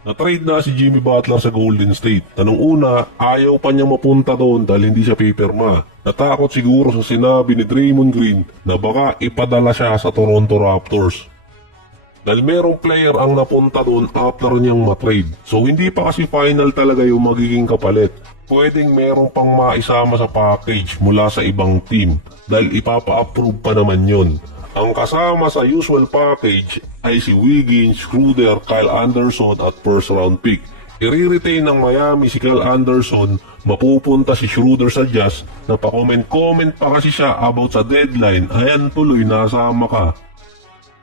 Na-trade na si Jimmy Butler sa Golden State. Tanong una, ayaw pa niya mapunta doon dahil hindi siya pipirma. Natakot siguro sa sinabi ni Draymond Green na baka ipadala siya sa Toronto Raptors. Dahil merong player ang napunta doon after niyang matrade. So hindi pa kasi final talaga yung magiging kapalit. Pwedeng merong pang maisama sa package mula sa ibang team dahil ipapa-approve pa naman yon. Ang kasama sa usual package ay si Wiggins, Schroeder, Kyle Anderson at first round pick. I-retain ng Miami si Kyle Anderson, mapupunta si Schroeder sa Jazz, napakomment-comment pa kasi siya about sa deadline, ayan tuloy nasama ka.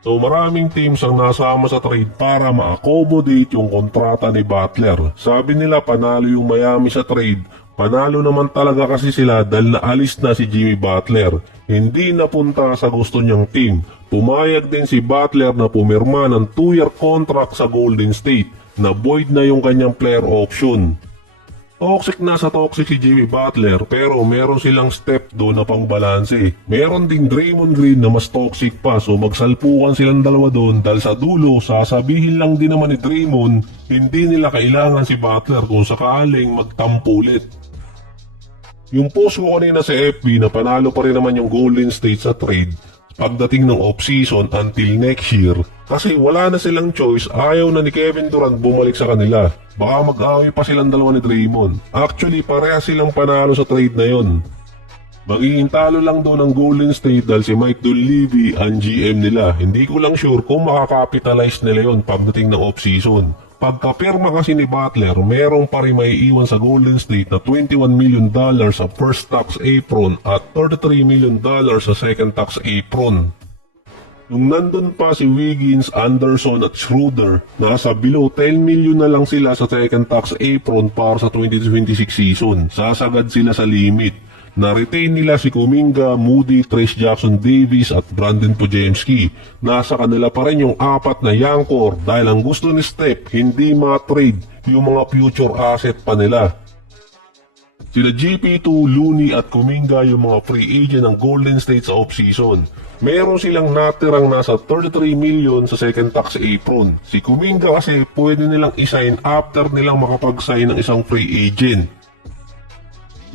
So maraming teams ang nasama sa trade para ma-accommodate yung kontrata ni Butler. Sabi nila panalo yung Miami sa trade, panalo naman talaga kasi sila dahil naalis na si Jimmy Butler. Hindi napunta sa gusto niyang team. Pumayag din si Butler na pumirma ng 2-year contract sa Golden State na void na yung kanyang player option. Toxic na sa toxic si Jimmy Butler pero meron silang step doon na pangbalanse. Meron ding Draymond Green na mas toxic pa so magsalpukan silang dalawa doon dahil sa dulo sasabihin lang din naman ni Draymond hindi nila kailangan si Butler kung sakaling magtampo ulit. Yung post ko kanina sa FB na panalo pa rin naman yung Golden State sa trade pagdating ng off-season until next year kasi wala na silang choice, ayaw na ni Kevin Durant bumalik sa kanila. Baka mag-away pa silang dalawa ni Draymond. Actually, pareha silang panalo sa trade na yon. Magiging talo lang doon ng Golden State dahil si Mike Dunleavy ang GM nila. Hindi ko lang sure kung makakapitalize nila yon pagdating ng off-season. Pagkapirma kasi ni Butler, merong pa rin maiiwan sa Golden State na $21 million sa first tax apron at $33 million sa second tax apron. Nung nandun pa si Wiggins, Anderson at Schroeder, nasa below 10 million na lang sila sa second tax apron para sa 2026 season. Sasagad sila sa limit. Na-retain nila si Kuminga, Moody, Trayce Jackson-Davis at Brandon Podziemski. Nasa kanila pa rin yung apat na young core dahil ang gusto ni Steph hindi ma-trade yung mga future asset pa nila. Sila GP2, Looney at Kuminga yung mga free agent ng Golden State sa off-season. Meron silang natirang nasa 33 million sa second tax apron. Si Kuminga kasi pwede nilang isign after nilang makapag-sign ng isang free agent.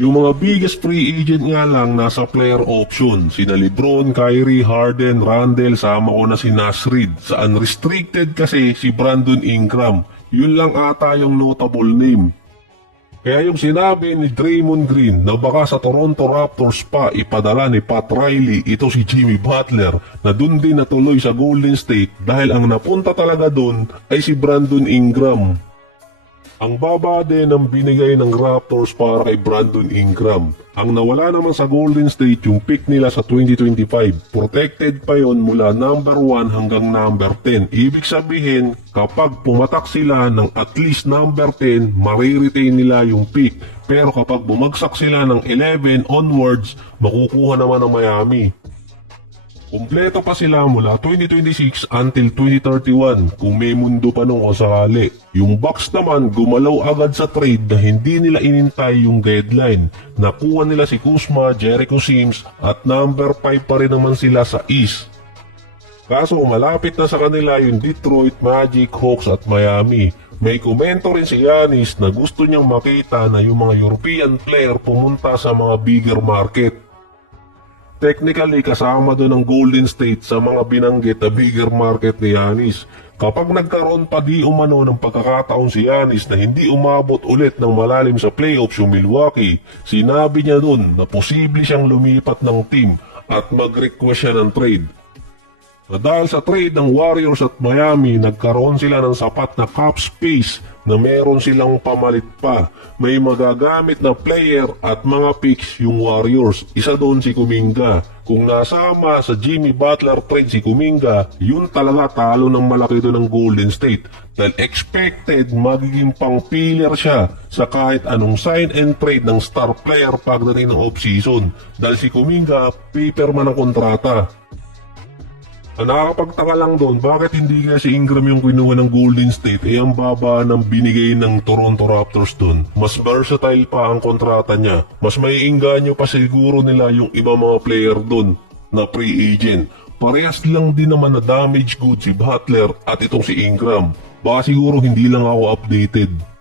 Yung mga biggest free agent nga lang nasa player option, sina LeBron, Kyrie, Harden, Randle, sama ko na si Naz Reid. Sa unrestricted kasi si Brandon Ingram, yun lang ata yung notable name. Kaya yung sinabi ni Draymond Green na baka sa Toronto Raptors pa ipadala ni Pat Riley ito si Jimmy Butler na dun din natuloy sa Golden State dahil ang napunta talaga dun ay si Brandon Ingram. Ang baba din ang binigay ng Raptors para kay Brandon Ingram. Ang nawala naman sa Golden State yung pick nila sa 2025. Protected pa yon mula number 1 hanggang number 10. Ibig sabihin, kapag pumatak sila ng at least number 10, mariretain nila yung pick. Pero kapag bumagsak sila ng 11 onwards, makukuha naman ng Miami. Kumpleto pa sila mula 2026 until 2031 kung may mundo pa nung o sakali. Yung Bucks naman gumalaw agad sa trade na hindi nila inintay yung deadline. Nakuha nila si Kuzma, Jericho Sims at number 5 pa rin naman sila sa East. Kaso malapit na sa kanila yung Detroit, Magic, Hawks at Miami. May komento rin si Giannis na gusto niyang makita na yung mga European player pumunta sa mga bigger market. Technically, kasama doon ang Golden State sa mga binanggit na bigger market ni Giannis. Kapag nagkaroon pa di umano ng pagkakataon si Giannis na hindi umabot ulit ng malalim sa playoffs yung Milwaukee, sinabi niya doon na posible siyang lumipat ng team at mag-request siya ng trade. Dahil sa trade ng Warriors at Miami, nagkaroon sila ng sapat na cap space na meron silang pamalit pa. May magagamit na player at mga picks yung Warriors. Isa doon si Kuminga. Kung nasama sa Jimmy Butler trade si Kuminga, yun talaga talo ng malaki doon ng Golden State. Dahil expected magiging pang-pillar siya sa kahit anong sign and trade ng star player pagdating ng off-season. Dahil si Kuminga, paperman ng kontrata. Ang nakakapagtaka lang doon, bakit hindi nga si Ingram yung kinuha ng Golden State ang baba ng binigay ng Toronto Raptors doon. Mas versatile pa ang kontrata niya. Mas maiinganyo pa siguro nila yung iba mga player doon na free agent. Parehas lang din naman na damage goods si Butler at itong si Ingram. Baka siguro hindi lang ako updated.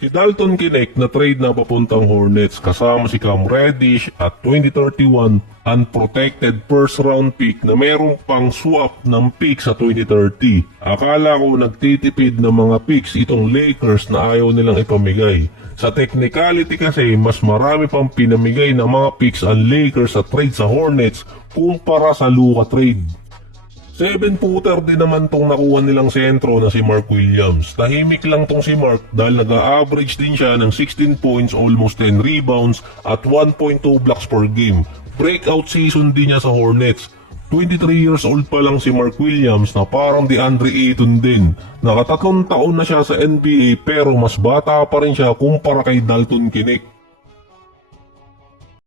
Si Dalton Knecht na trade na papuntang Hornets kasama si Cam Reddish at 2031 unprotected first round pick na merong pang swap ng pick sa 2030. Akala ko nagtitipid ng mga picks itong Lakers na ayaw nilang ipamigay. Sa technicality kasi mas marami pang pinamigay ng mga picks ang Lakers sa trade sa Hornets kumpara sa Luka trade. 7-footer din naman tong nakuha nilang sentro na si Mark Williams. Tahimik lang tong si Mark dahil nag-a-average din siya ng 16 points, almost 10 rebounds at 1.2 blocks per game. Breakout season din niya sa Hornets. 23 years old pa lang si Mark Williams na parang DeAndre Ayton din. Nakatatlong taon na siya sa NBA pero mas bata pa rin siya kumpara kay Dalton Knecht.